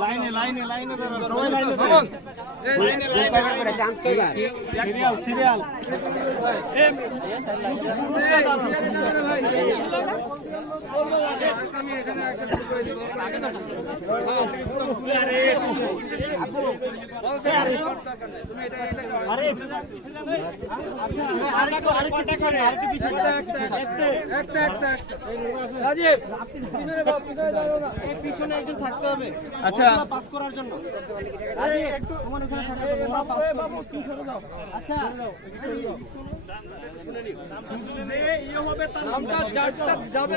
লাইনে লাইনে লাইনে চান্স কইবা সিরিয়াল সিরিয়াল পিছনে একজন থাকতে হবে আচ্ছা পাস করার জন্য একটু তোমার ওখানে থাকতে হবে বাবু কি সরে যাও আচ্ছা যে ইয়ে হবে তার নামটা যাবে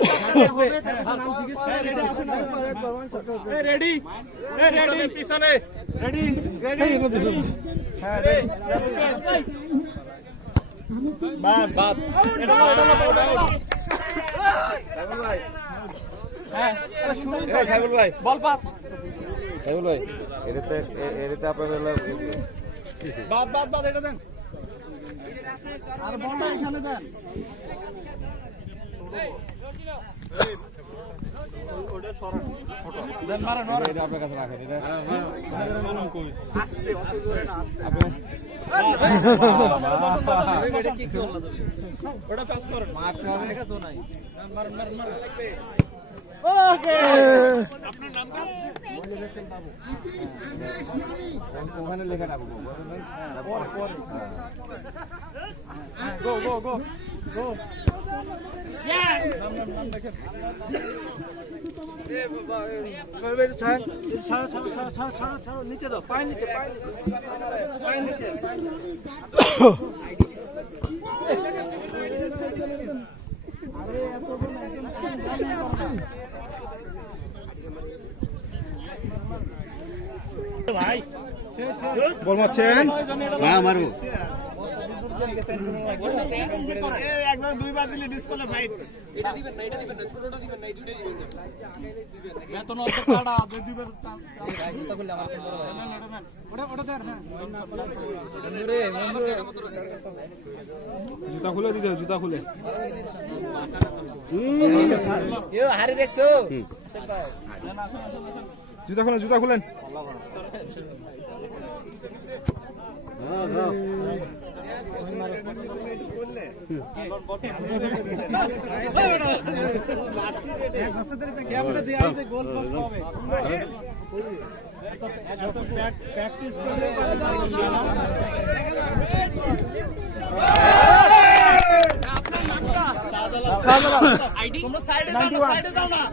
তার নাম জিজ্ঞেস করে রেডি রেডি পিছনে রেডি রেডি হ্যাঁ রেডি বাদ বাদ এটা ভাই হ্যাঁ সাইবুল ভাই বল পাস সাইবুল ভাই এটাতে আপনার বাদ বাদ বাদ এটা দেন আর বলটা এখানে দেন ওটা সরা ছোট দেন মারা নরে এটা আপনার কাছে রাখেন এটা বলুন কই আস্তে অত জোরে না আস্তে এটা কি করলা তুমি ওটা পাস করেন মার সব লেখা তো নাই মার মার মার লাগবে ওকে আপনার নামটা মনিবেশন বাবু ওখানে লেখা রাখবো পরে গো গো গো গো নাম দেখেন এ বাবা কইবে ছাড় নিচে দাও পায় নিচে আরে এত বড় ভাই বল মারছেন না মারবো একবার দুইবার দিলে ডিসকোয়ালিফাইড এটা দিবেন না ছোটটা দিবেন না এই দুইটাই দিবেন বেতন অত টাকা দুইবার জুতা খুলে আমার বড় ভাই ওটা দেন হ্যাঁ রে জুতা খুলে দিতে জুতা খুলে এ হারে দেখছো জুতা খুলেন প্র্যাকটিস করলে আইডি তোমরা সাইডে যাও না